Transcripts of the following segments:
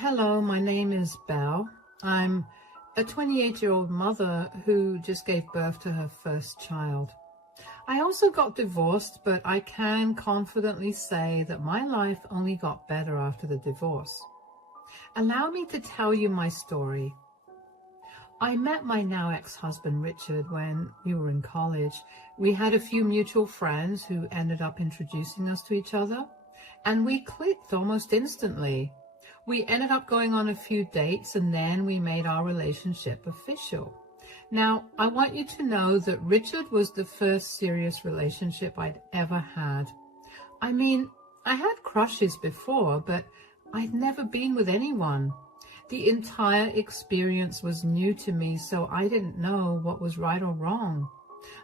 Hello, my name is Belle. I'm a 28-year-old mother who just gave birth to her first child. I also got divorced, but I can confidently say that my life only got better after the divorce. Allow me to tell you my story. I met my now ex-husband Richard when we were in college. We had a few mutual friends who ended up introducing us to each other, and we clicked almost instantly. We ended up going on a few dates, and then we made our relationship official. Now, I want you to know that Richard was the first serious relationship I'd ever had. I mean, I had crushes before, but I'd never been with anyone. The entire experience was new to me, so I didn't know what was right or wrong.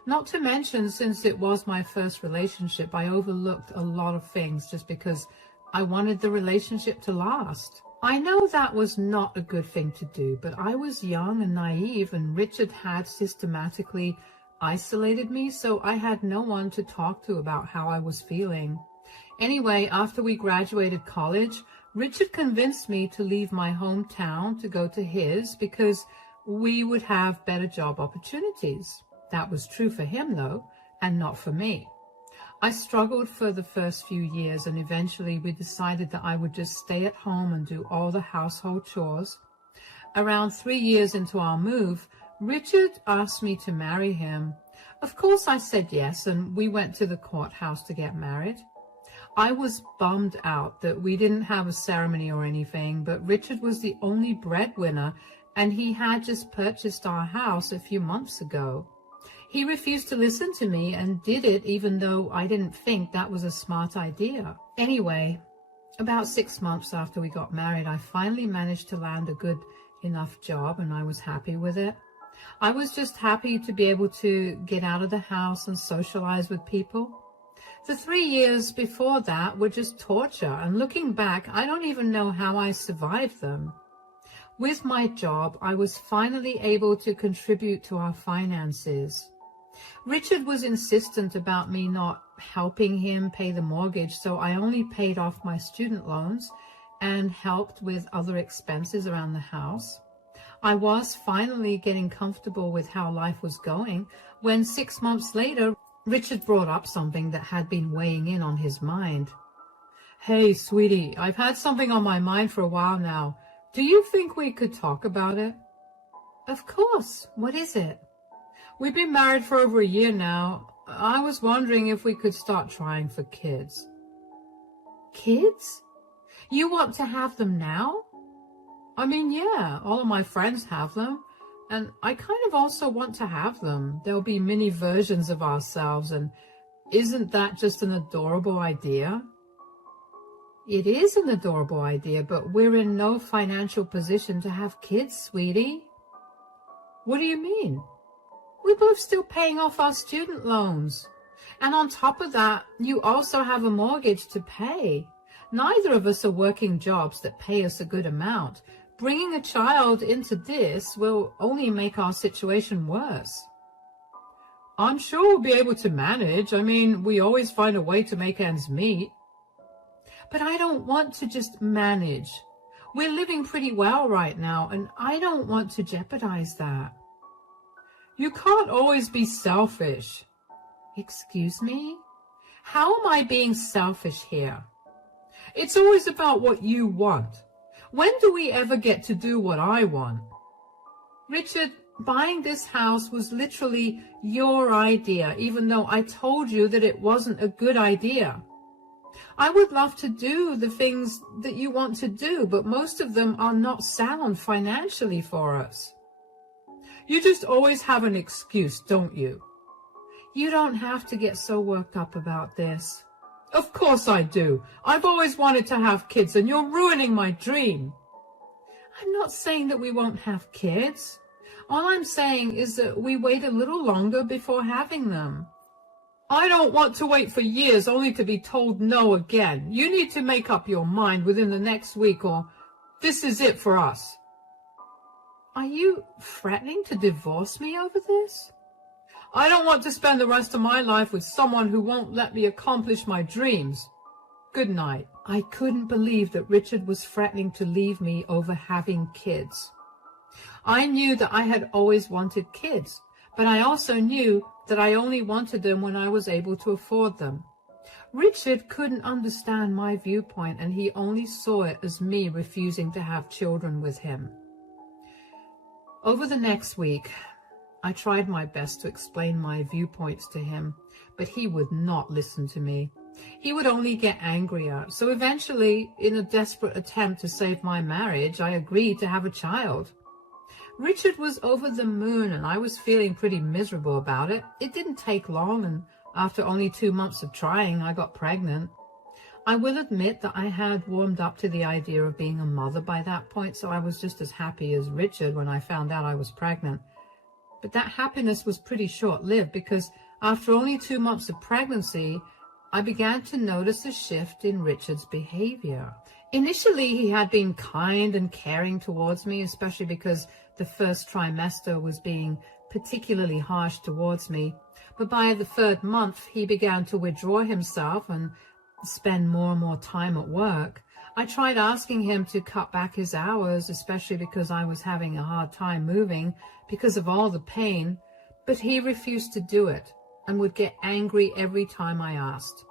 Not to mention, since it was my first relationship, I overlooked a lot of things just because I wanted the relationship to last. I know that was not a good thing to do, but I was young and naive, and Richard had systematically isolated me, so I had no one to talk to about how I was feeling. Anyway, after we graduated college, Richard convinced me to leave my hometown to go to his because we would have better job opportunities. That was true for him, though, and not for me. I struggled for the first few years, and eventually we decided that I would just stay at home and do all the household chores. Around 3 years into our move, Richard asked me to marry him. Of course I said yes, and we went to the courthouse to get married. I was bummed out that we didn't have a ceremony or anything, but Richard was the only breadwinner, and he had just purchased our house a few months ago. He refused to listen to me and did it even though I didn't think that was a smart idea. Anyway, about 6 months after we got married, I finally managed to land a good enough job, and I was happy with it. I was just happy to be able to get out of the house and socialize with people. The 3 years before that were just torture, and looking back, I don't even know how I survived them. With my job, I was finally able to contribute to our finances. Richard was insistent about me not helping him pay the mortgage, so I only paid off my student loans and helped with other expenses around the house. I was finally getting comfortable with how life was going when 6 months later, Richard brought up something that had been weighing in on his mind. "Hey, sweetie, I've had something on my mind for a while now. Do you think we could talk about it?" "Of course. What is it?" "We've been married for over a year now. I was wondering if we could start trying for kids." "Kids? You want to have them now?" "I mean, yeah, all of my friends have them, and I kind of also want to have them. There'll be mini versions of ourselves, and isn't that just an adorable idea?" "It is an adorable idea, but we're in no financial position to have kids, sweetie." "What do you mean?" "We're both still paying off our student loans. And on top of that, you also have a mortgage to pay. Neither of us are working jobs that pay us a good amount. Bringing a child into this will only make our situation worse." "I'm sure we'll be able to manage. I mean, we always find a way to make ends meet." "But I don't want to just manage. We're living pretty well right now, and I don't want to jeopardize that." "You can't always be selfish." "Excuse me? How am I being selfish here?" "It's always about what you want. When do we ever get to do what I want?" "Richard, buying this house was literally your idea, even though I told you that it wasn't a good idea. I would love to do the things that you want to do, but most of them are not sound financially for us." "You just always have an excuse, don't you?" "You don't have to get so worked up about this." "Of course I do. I've always wanted to have kids, and you're ruining my dream." "I'm not saying that we won't have kids. All I'm saying is that we wait a little longer before having them." "I don't want to wait for years only to be told no again. You need to make up your mind within the next week, or this is it for us." "Are you threatening to divorce me over this?" "I don't want to spend the rest of my life with someone who won't let me accomplish my dreams. Good night. I couldn't believe that Richard was threatening to leave me over having kids. I knew that I had always wanted kids, but I also knew that I only wanted them when I was able to afford them. Richard couldn't understand my viewpoint, and he only saw it as me refusing to have children with him. Over the next week, I tried my best to explain my viewpoints to him, but he would not listen to me. He would only get angrier. So eventually, in a desperate attempt to save my marriage, I agreed to have a child. Richard was over the moon, and I was feeling pretty miserable about it. It didn't take long, and after only 2 months of trying, I got pregnant. I will admit that I had warmed up to the idea of being a mother by that point, so I was just as happy as Richard when I found out I was pregnant. But that happiness was pretty short-lived, because after only 2 months of pregnancy, I began to notice a shift in Richard's behavior. Initially, he had been kind and caring towards me, especially because the first trimester was being particularly harsh towards me. But by the 3rd month, he began to withdraw himself and spend more and more time at work. I tried asking him to cut back his hours, especially because I was having a hard time moving because of all the pain, but he refused to do it and would get angry every time I asked.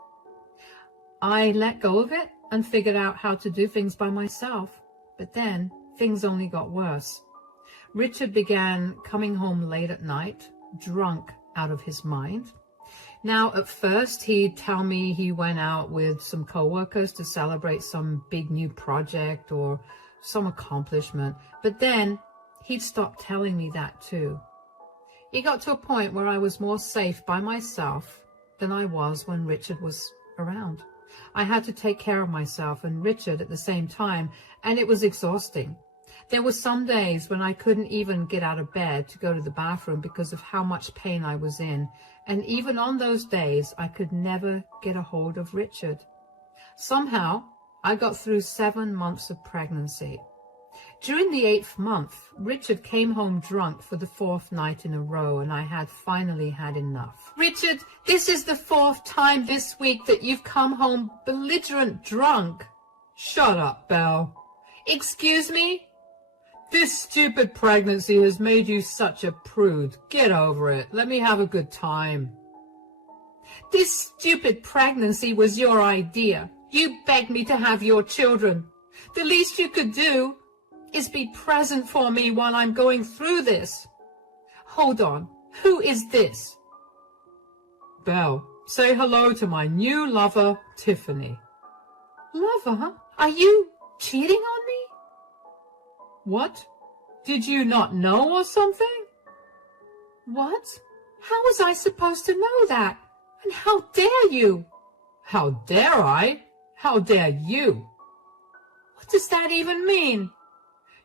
I let go of it and figured out how to do things by myself, but then things only got worse. Richard began coming home late at night, drunk out of his mind. Now, at first, he'd tell me he went out with some coworkers to celebrate some big new project or some accomplishment, but then he'd stop telling me that too. It got to a point where I was more safe by myself than I was when Richard was around. I had to take care of myself and Richard at the same time, and it was exhausting. There were some days when I couldn't even get out of bed to go to the bathroom because of how much pain I was in, and even on those days, I could never get a hold of Richard. Somehow, I got through 7 months of pregnancy. During the 8th month, Richard came home drunk for the 4th night in a row, and I had finally had enough. Richard, this is the 4th time this week that you've come home belligerent drunk. Shut up, Belle. Excuse me? This stupid pregnancy has made you such a prude. Get over it. Let me have a good time. This stupid pregnancy was your idea. You begged me to have your children. The least you could do is be present for me while I'm going through this. Hold on. Who is this? Belle, say hello to my new lover, Tiffany. Lover? Are you cheating on me? What? Did you not know or something? What? How was I supposed to know that? And how dare you? How dare I? How dare you? What does that even mean?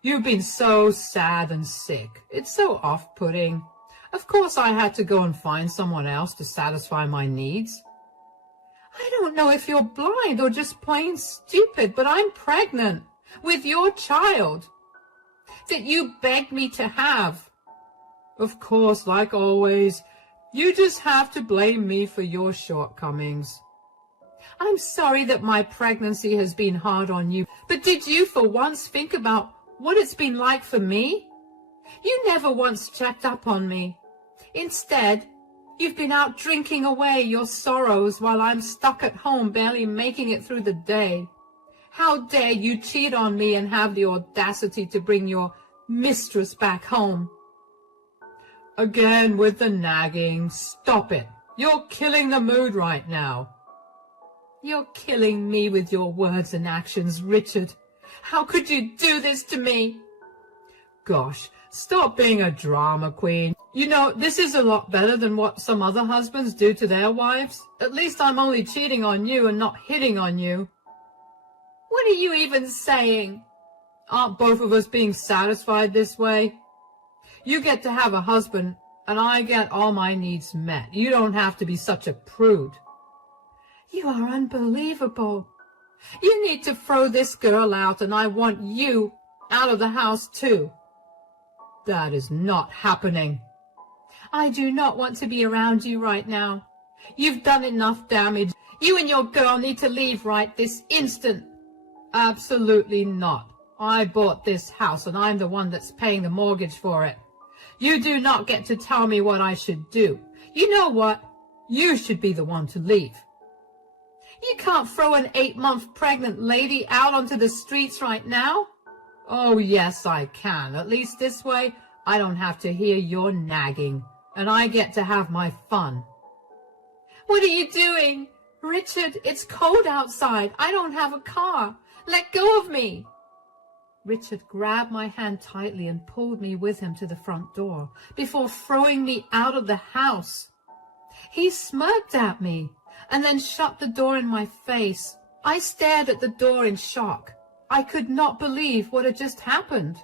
You've been so sad and sick. It's so off-putting. Of course I had to go and find someone else to satisfy my needs. I don't know if you're blind or just plain stupid, but I'm pregnant with your child that you begged me to have. Of course, like always, you just have to blame me for your shortcomings. I'm sorry that my pregnancy has been hard on you, but did you for once think about what it's been like for me? You never once checked up on me. Instead, you've been out drinking away your sorrows while I'm stuck at home barely making it through the day. How dare you cheat on me and have the audacity to bring your mistress back home? Again with the nagging. Stop it. You're killing the mood right now. You're killing me with your words and actions, Richard. How could you do this to me? Gosh, stop being a drama queen. You know, this is a lot better than what some other husbands do to their wives. At least I'm only cheating on you and not hitting on you. What are you even saying? Aren't both of us being satisfied this way? You get to have a husband, and I get all my needs met. You don't have to be such a prude. You are unbelievable. You need to throw this girl out, and I want you out of the house too. That is not happening. I do not want to be around you right now. You've done enough damage. You and your girl need to leave right this instant. Absolutely not. I bought this house and I'm the one that's paying the mortgage for it. You do not get to tell me what I should do. You know what? You should be the one to leave. You can't throw an 8-month pregnant lady out onto the streets right now. Oh, yes, I can. At least this way, I don't have to hear your nagging, and I get to have my fun. What are you doing? Richard, it's cold outside. I don't have a car. Let go of me. Richard grabbed my hand tightly and pulled me with him to the front door before throwing me out of the house. He smirked at me and then shut the door in my face. I stared at the door in shock. I could not believe what had just happened.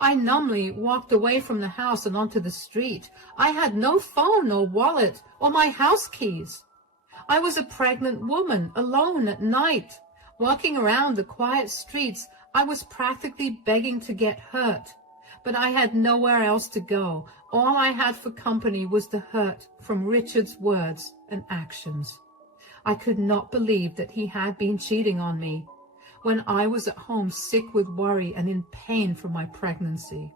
I numbly walked away from the house and onto the street. I had no phone or wallet or my house keys. I was a pregnant woman, alone at night. Walking around the quiet streets, I was practically begging to get hurt. But I had nowhere else to go. All I had for company was the hurt from Richard's words and actions. I could not believe that he had been cheating on me when I was at home sick with worry and in pain from my pregnancy.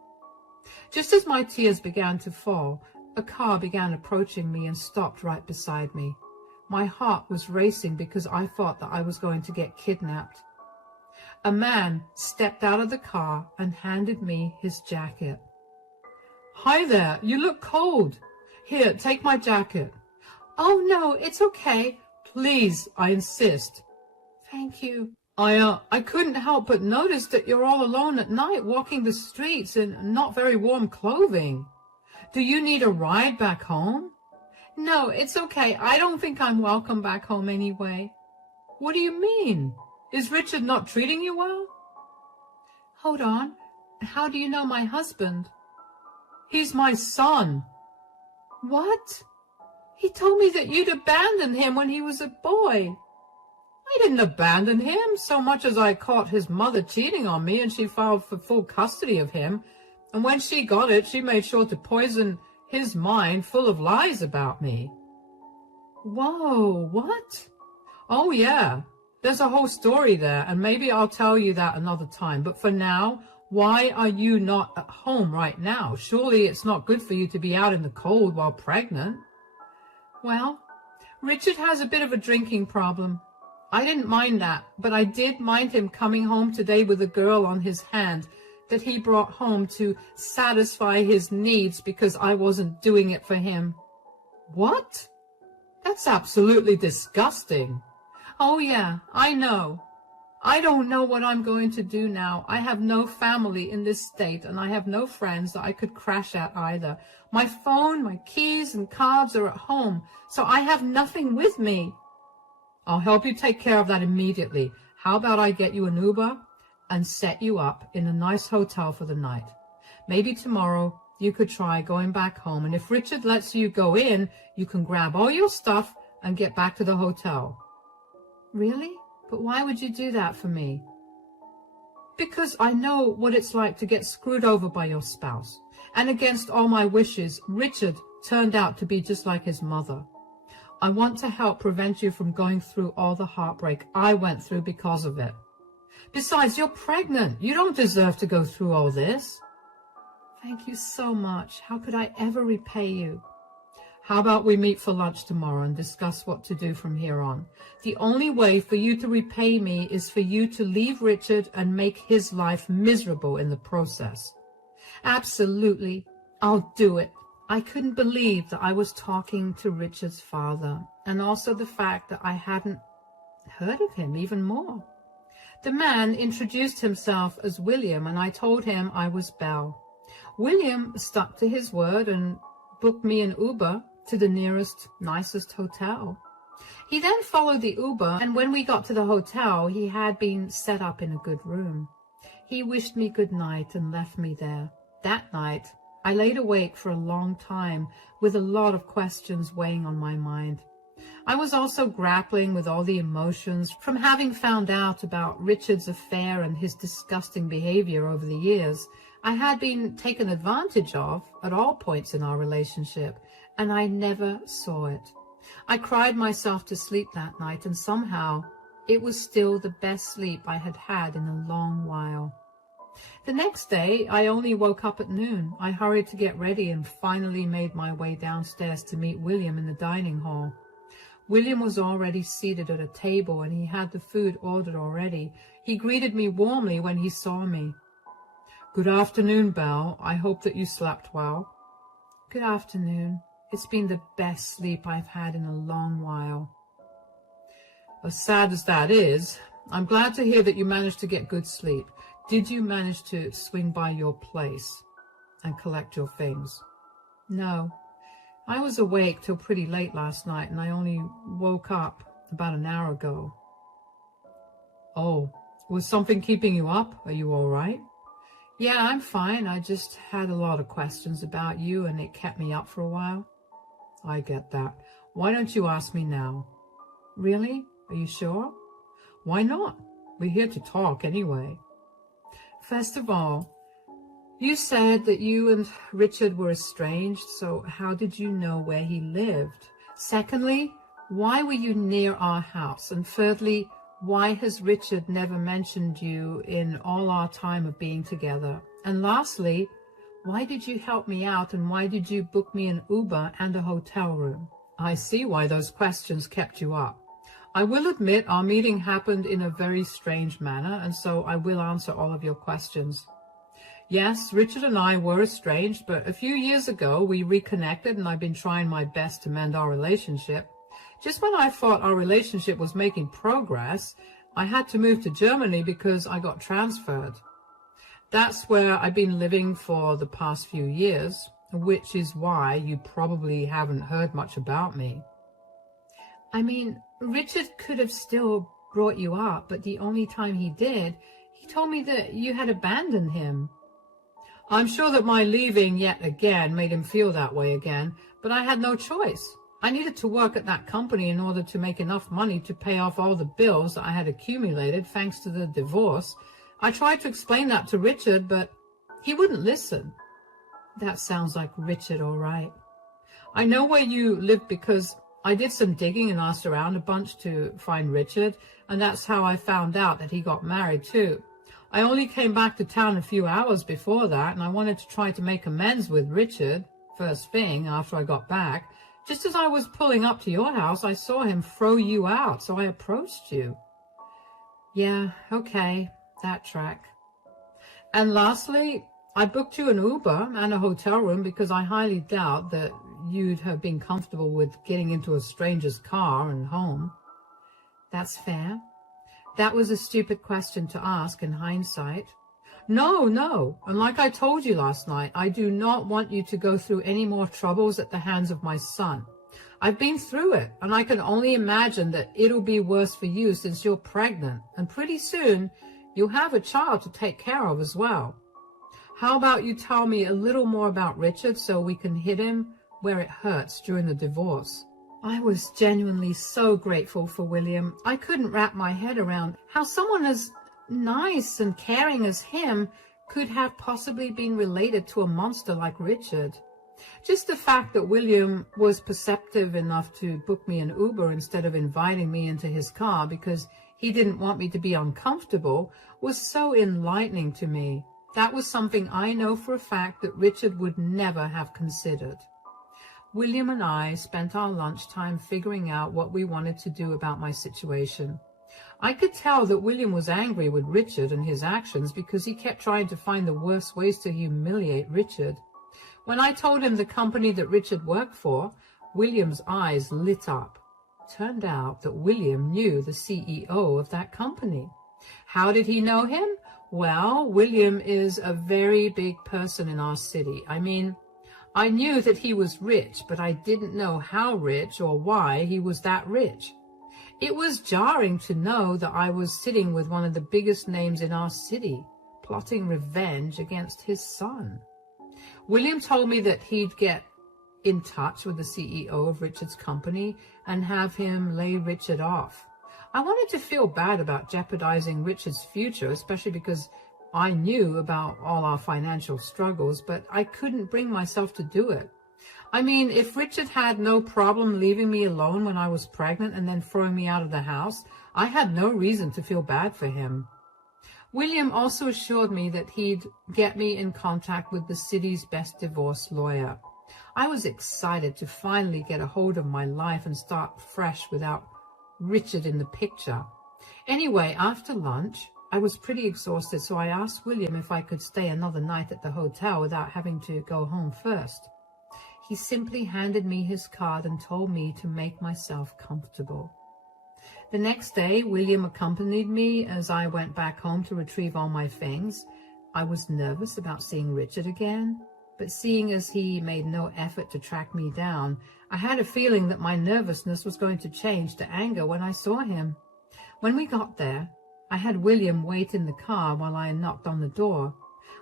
Just as my tears began to fall, a car began approaching me and stopped right beside me. My heart was racing because I thought that I was going to get kidnapped. A man stepped out of the car and handed me his jacket. Hi there, you look cold. Here, take my jacket. Oh no, it's okay. Please, I insist. Thank you. I couldn't help but notice that you're all alone at night walking the streets in not very warm clothing. Do you need a ride back home? No, it's okay. I don't think I'm welcome back home anyway. What do you mean? Is Richard not treating you well? Hold on. How do you know my husband? He's my son. What? He told me that you'd abandoned him when he was a boy. I didn't abandon him so much as I caught his mother cheating on me and she filed for full custody of him. And when she got it, she made sure to poison his mind full of lies about me. Whoa, what? Oh yeah, there's a whole story there, and maybe I'll tell you that another time. But for now, why are you not at home right now? Surely it's not good for you to be out in the cold while pregnant. Well, Richard has a bit of a drinking problem. I didn't mind that, but I did mind him coming home today with a girl on his hand that he brought home to satisfy his needs because I wasn't doing it for him. What? That's absolutely disgusting. Oh yeah, I know. I don't know what I'm going to do now. I have no family in this state and I have no friends that I could crash at either. My phone, my keys and cards are at home, so I have nothing with me. I'll help you take care of that immediately. How about I get you an Uber and set you up in a nice hotel for the night? Maybe tomorrow you could try going back home, and if Richard lets you go in, you can grab all your stuff and get back to the hotel. Really? But why would you do that for me? Because I know what it's like to get screwed over by your spouse. And against all my wishes, Richard turned out to be just like his mother. I want to help prevent you from going through all the heartbreak I went through because of it. Besides, you're pregnant. You don't deserve to go through all this. Thank you so much. How could I ever repay you? How about we meet for lunch tomorrow and discuss what to do from here on? The only way for you to repay me is for you to leave Richard and make his life miserable in the process. Absolutely. I'll do it. I couldn't believe that I was talking to Richard's father, and also the fact that I hadn't heard of him even more. The man introduced himself as William, and I told him I was Belle. William stuck to his word and booked me an Uber to the nearest, nicest hotel. He then followed the Uber, and when we got to the hotel, he had been set up in a good room. He wished me good night and left me there. That night, I laid awake for a long time with a lot of questions weighing on my mind. I was also grappling with all the emotions from having found out about Richard's affair and his disgusting behavior over the years. I had been taken advantage of at all points in our relationship, and I never saw it. I cried myself to sleep that night, and somehow it was still the best sleep I had had in a long while. The next day, I only woke up at noon. I hurried to get ready and finally made my way downstairs to meet William in the dining hall. William was already seated at a table, and he had the food ordered already. He greeted me warmly when he saw me. "Good afternoon, Belle. I hope that you slept well." "Good afternoon. It's been the best sleep I've had in a long while." "As sad as that is, I'm glad to hear that you managed to get good sleep. Did you manage to swing by your place and collect your things?" "No. I was awake till pretty late last night, and I only woke up about an hour ago." "Oh, was something keeping you up? Are you all right?" "Yeah, I'm fine. I just had a lot of questions about you, and it kept me up for a while." "I get that. Why don't you ask me now?" "Really? Are you sure?" "Why not? We're here to talk anyway." "First of all, you said that you and Richard were estranged, so how did you know where he lived? Secondly, why were you near our house? And thirdly, why has Richard never mentioned you in all our time of being together? And lastly, why did you help me out, and why did you book me an Uber and a hotel room?" "I see why those questions kept you up. I will admit our meeting happened in a very strange manner, and so I will answer all of your questions. Yes, Richard and I were estranged, but a few years ago we reconnected, and I've been trying my best to mend our relationship. Just when I thought our relationship was making progress, I had to move to Germany because I got transferred. That's where I've been living for the past few years, which is why you probably haven't heard much about me." "I mean, Richard could have still brought you up, but the only time he did, he told me that you had abandoned him." "I'm sure that my leaving yet again made him feel that way again, but I had no choice. I needed to work at that company in order to make enough money to pay off all the bills that I had accumulated thanks to the divorce. I tried to explain that to Richard, but he wouldn't listen." "That sounds like Richard, all right." "I know where you live because I did some digging and asked around a bunch to find Richard, and that's how I found out that he got married too. I only came back to town a few hours before that, and I wanted to try to make amends with Richard first thing after I got back. Just as I was pulling up to your house, I saw him throw you out, so I approached you." "Yeah, okay, that track." "And lastly, I booked you an Uber and a hotel room because I highly doubt that you'd have been comfortable with getting into a stranger's car and home." "That's fair. That was a stupid question to ask in hindsight." No. And like I told you last night, I do not want you to go through any more troubles at the hands of my son. I've been through it, and I can only imagine that it'll be worse for you since you're pregnant, and pretty soon you'll have a child to take care of as well. How about you tell me a little more about Richard so we can hit him where it hurts during the divorce?" I was genuinely so grateful for William. I couldn't wrap my head around how someone as nice and caring as him could have possibly been related to a monster like Richard. Just the fact that William was perceptive enough to book me an Uber instead of inviting me into his car because he didn't want me to be uncomfortable was so enlightening to me. That was something I know for a fact that Richard would never have considered. William and I spent our lunchtime figuring out what we wanted to do about my situation. I could tell that William was angry with Richard and his actions because he kept trying to find the worst ways to humiliate Richard. When I told him the company that Richard worked for, William's eyes lit up. Turned out that William knew the CEO of that company. How did he know him? Well, William is a very big person in our city. I mean, I knew that he was rich, but I didn't know how rich or why he was that rich. It was jarring to know that I was sitting with one of the biggest names in our city, plotting revenge against his son. William told me that he'd get in touch with the CEO of Richard's company and have him lay Richard off. I wanted to feel bad about jeopardizing Richard's future, especially because I knew about all our financial struggles, but I couldn't bring myself to do it. I mean, if Richard had no problem leaving me alone when I was pregnant and then throwing me out of the house, I had no reason to feel bad for him. William also assured me that he'd get me in contact with the city's best divorce lawyer. I was excited to finally get a hold of my life and start fresh without Richard in the picture. Anyway, after lunch, I was pretty exhausted, so I asked William if I could stay another night at the hotel without having to go home first. He simply handed me his card and told me to make myself comfortable. The next day, William accompanied me as I went back home to retrieve all my things. I was nervous about seeing Richard again, but seeing as he made no effort to track me down, I had a feeling that my nervousness was going to change to anger when I saw him. When we got there, I had William wait in the car while I knocked on the door.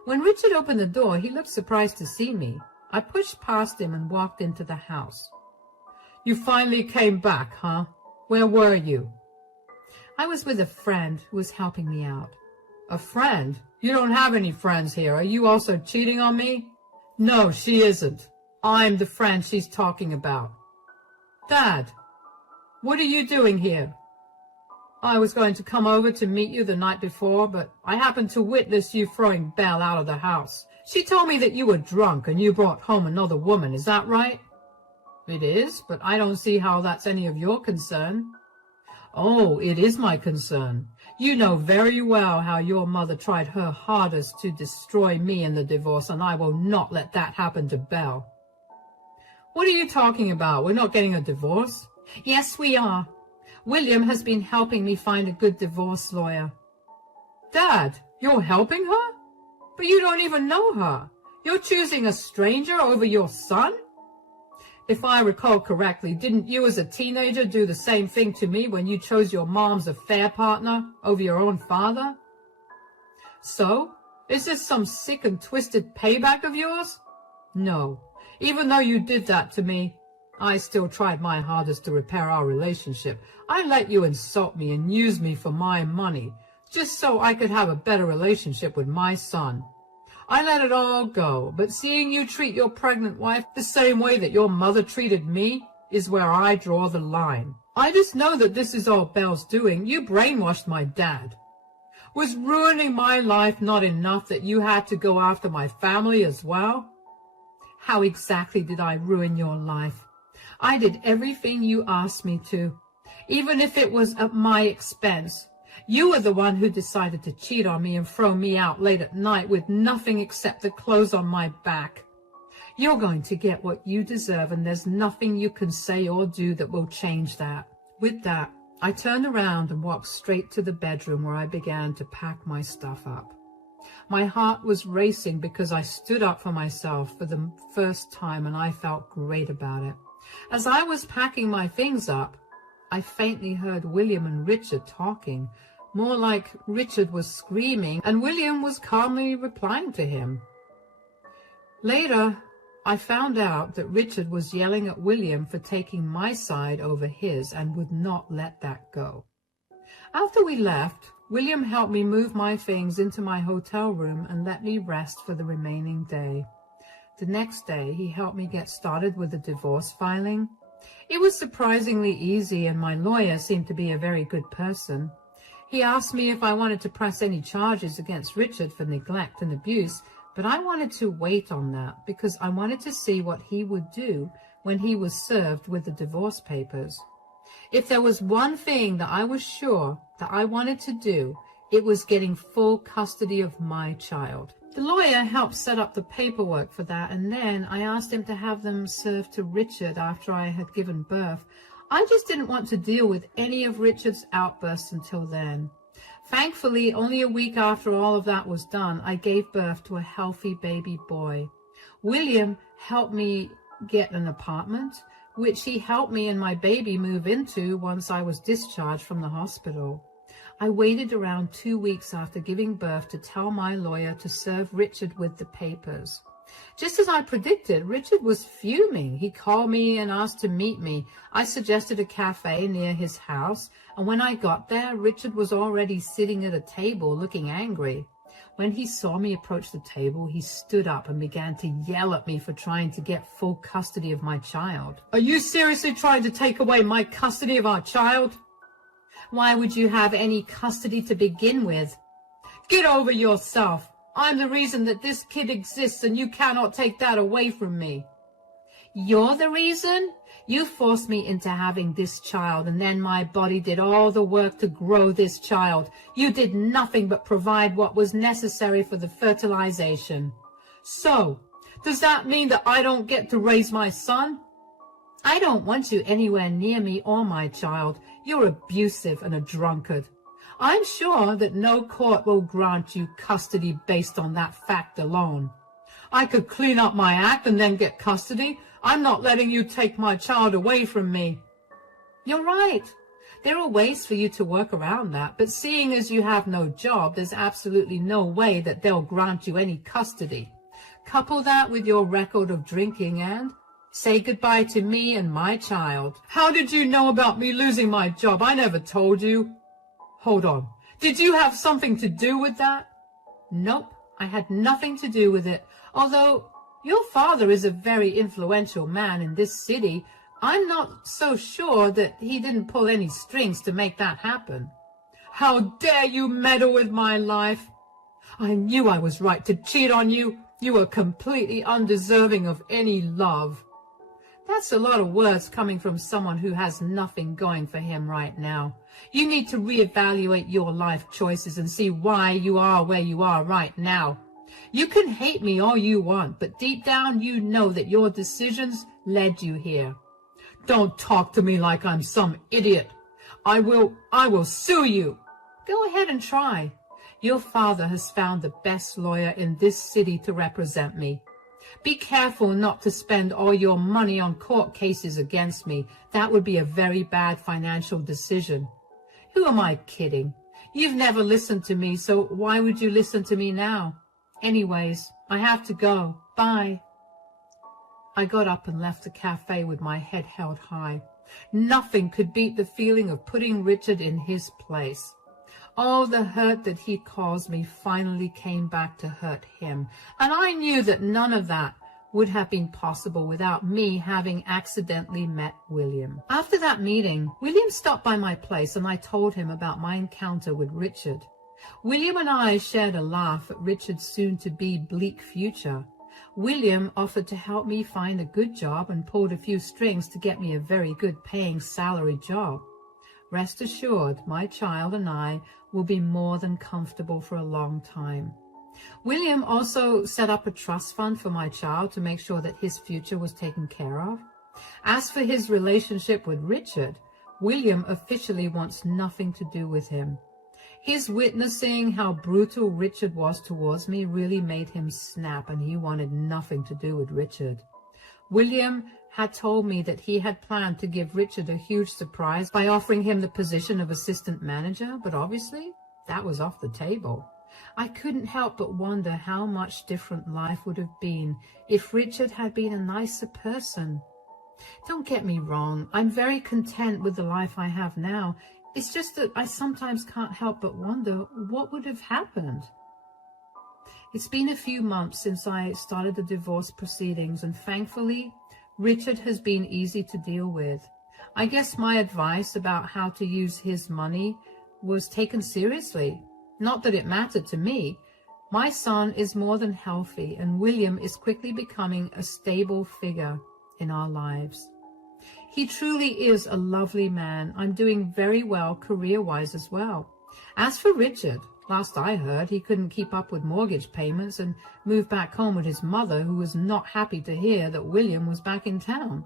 When Richard opened the door, he looked surprised to see me. I pushed past him and walked into the house. "You finally came back, huh? Where were you?" "I was with a friend who was helping me out." "A friend? You don't have any friends here. Are you also cheating on me?" "No, she isn't. I'm the friend she's talking about." "Dad, what are you doing here?" "I was going to come over to meet you the night before, but I happened to witness you throwing Belle out of the house. She told me that you were drunk and you brought home another woman. Is that right?" "It is, but I don't see how that's any of your concern." "Oh, it is my concern. You know very well how your mother tried her hardest to destroy me in the divorce, and I will not let that happen to Belle." "What are you talking about? We're not getting a divorce." "Yes, we are. William has been helping me find a good divorce lawyer." "Dad, you're helping her? But you don't even know her. You're choosing a stranger over your son?" "If I recall correctly, didn't you as a teenager do the same thing to me when you chose your mom's affair partner over your own father?" "So, is this some sick and twisted payback of yours?" "No. Even though you did that to me, I still tried my hardest to repair our relationship. I let you insult me and use me for my money, just so I could have a better relationship with my son. I let it all go, but seeing you treat your pregnant wife the same way that your mother treated me is where I draw the line. I just know that this is all Belle's doing. You brainwashed my dad. Was ruining my life not enough that you had to go after my family as well?" "How exactly did I ruin your life? I did everything you asked me to, even if it was at my expense. You were the one who decided to cheat on me and throw me out late at night with nothing except the clothes on my back. You're going to get what you deserve, and there's nothing you can say or do that will change that." With that, I turned around and walked straight to the bedroom where I began to pack my stuff up. My heart was racing because I stood up for myself for the first time, and I felt great about it. As I was packing my things up, I faintly heard William and Richard talking, more like Richard was screaming and William was calmly replying to him. Later, I found out that Richard was yelling at William for taking my side over his and would not let that go. After we left, William helped me move my things into my hotel room and let me rest for the remaining day. The next day, he helped me get started with the divorce filing. It was surprisingly easy, and my lawyer seemed to be a very good person. He asked me if I wanted to press any charges against Richard for neglect and abuse, but I wanted to wait on that because I wanted to see what he would do when he was served with the divorce papers. If there was one thing that I was sure that I wanted to do, it was getting full custody of my child. The lawyer helped set up the paperwork for that, and then I asked him to have them served to Richard after I had given birth. I just didn't want to deal with any of Richard's outbursts until then. Thankfully, only a week after all of that was done, I gave birth to a healthy baby boy. William helped me get an apartment, which he helped me and my baby move into once I was discharged from the hospital. I waited around 2 weeks after giving birth to tell my lawyer to serve Richard with the papers. Just as I predicted, Richard was fuming. He called me and asked to meet me. I suggested a cafe near his house, and when I got there, Richard was already sitting at a table looking angry. When he saw me approach the table, he stood up and began to yell at me for trying to get full custody of my child. Are you seriously trying to take away my custody of our child? Why would you have any custody to begin with? Get over yourself. I'm the reason that this kid exists, and you cannot take that away from me. You're the reason? You forced me into having this child, and then my body did all the work to grow this child. You did nothing but provide what was necessary for the fertilization. So, does that mean that I don't get to raise my son? I don't want you anywhere near me or my child. You're abusive and a drunkard. I'm sure that no court will grant you custody based on that fact alone. I could clean up my act and then get custody. I'm not letting you take my child away from me. You're right. There are ways for you to work around that, but seeing as you have no job, there's absolutely no way that they'll grant you any custody. Couple that with your record of drinking and say goodbye to me and my child. How did you know about me losing my job? I never told you. Hold on. Did you have something to do with that? Nope, I had nothing to do with it. Although your father is a very influential man in this city, I'm not so sure that he didn't pull any strings to make that happen. How dare you meddle with my life? I knew I was right to cheat on you. You were completely undeserving of any love. That's a lot of words coming from someone who has nothing going for him right now. You need to reevaluate your life choices and see why you are where you are right now. You can hate me all you want, but deep down you know that your decisions led you here. Don't talk to me like I'm some idiot. I will sue you. Go ahead and try. Your father has found the best lawyer in this city to represent me. Be careful not to spend all your money on court cases against me. That would be a very bad financial decision. Who am I kidding? You've never listened to me, so why would you listen to me now? Anyways, I have to go. Bye. I got up and left the cafe with my head held high. Nothing could beat the feeling of putting Richard in his place. All the hurt that he caused me finally came back to hurt him, and I knew that none of that would have been possible without me having accidentally met William. After that meeting, William stopped by my place and I told him about my encounter with Richard. William and I shared a laugh at Richard's soon-to-be bleak future. William offered to help me find a good job and pulled a few strings to get me a very good paying salary job. Rest assured, my child and I will be more than comfortable for a long time. William also set up a trust fund for my child to make sure that his future was taken care of. As for his relationship with Richard, William officially wants nothing to do with him. His witnessing how brutal Richard was towards me really made him snap, and he wanted nothing to do with Richard. William had told me that he had planned to give Richard a huge surprise by offering him the position of assistant manager, but obviously that was off the table. I couldn't help but wonder how much different life would have been if Richard had been a nicer person. Don't get me wrong, I'm very content with the life I have now. It's just that I sometimes can't help but wonder what would have happened. It's been a few months since I started the divorce proceedings, and thankfully, Richard has been easy to deal with. I guess my advice about how to use his money was taken seriously. Not that it mattered to me. My son is more than healthy, and William is quickly becoming a stable figure in our lives. He truly is a lovely man. I'm doing very well career-wise as well. As for Richard, last I heard, he couldn't keep up with mortgage payments and moved back home with his mother, who was not happy to hear that William was back in town.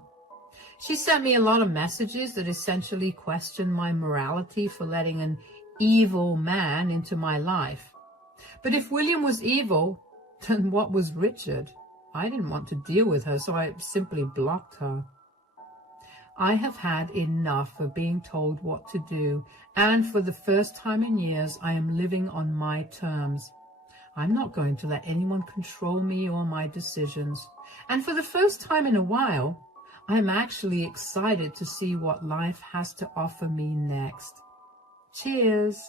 She sent me a lot of messages that essentially questioned my morality for letting an evil man into my life. But if William was evil, then what was Richard? I didn't want to deal with her, so I simply blocked her. I have had enough of being told what to do, and for the first time in years, I am living on my terms. I'm not going to let anyone control me or my decisions. And for the first time in a while, I'm actually excited to see what life has to offer me next. Cheers!